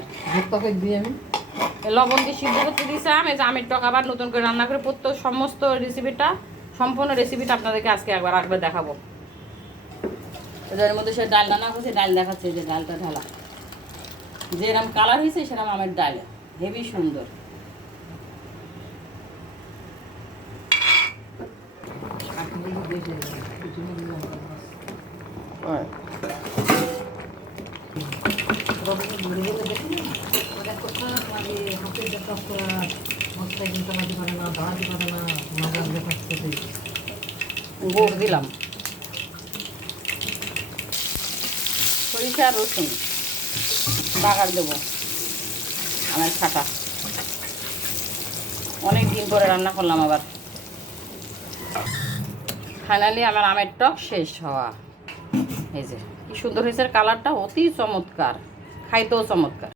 আর ভর্তাকে দিয়ে আমি লবণ দিয়ে সিদ্ধ করতে দিয়েছিলাম। এই যে আমের টক আবার নতুন করে রান্না করে সমস্ত রেসিপিটা, সম্পূর্ণ রেসিপিটা আপনাদেরকে আজকে একবার দেখাবো। এর মধ্যে সে ডাল রান্না করছে, ডাল দেখাচ্ছে, যে ডালটা ঢালা যেরকম কালার হয়েছে সেরকম আমের ডাল, হেভি সুন্দর। গুড় দিলাম, সরিষা রসুন বাগার দেবো, আমের খাটা। অনেক দিন পরে রান্না করলাম আবার। ফাইনালি আমার আমের টক শেষ হওয়া। এই যে কি সুন্দর হয়েছে কালারটা, অতি চমৎকার, খাইতেও চমৎকার।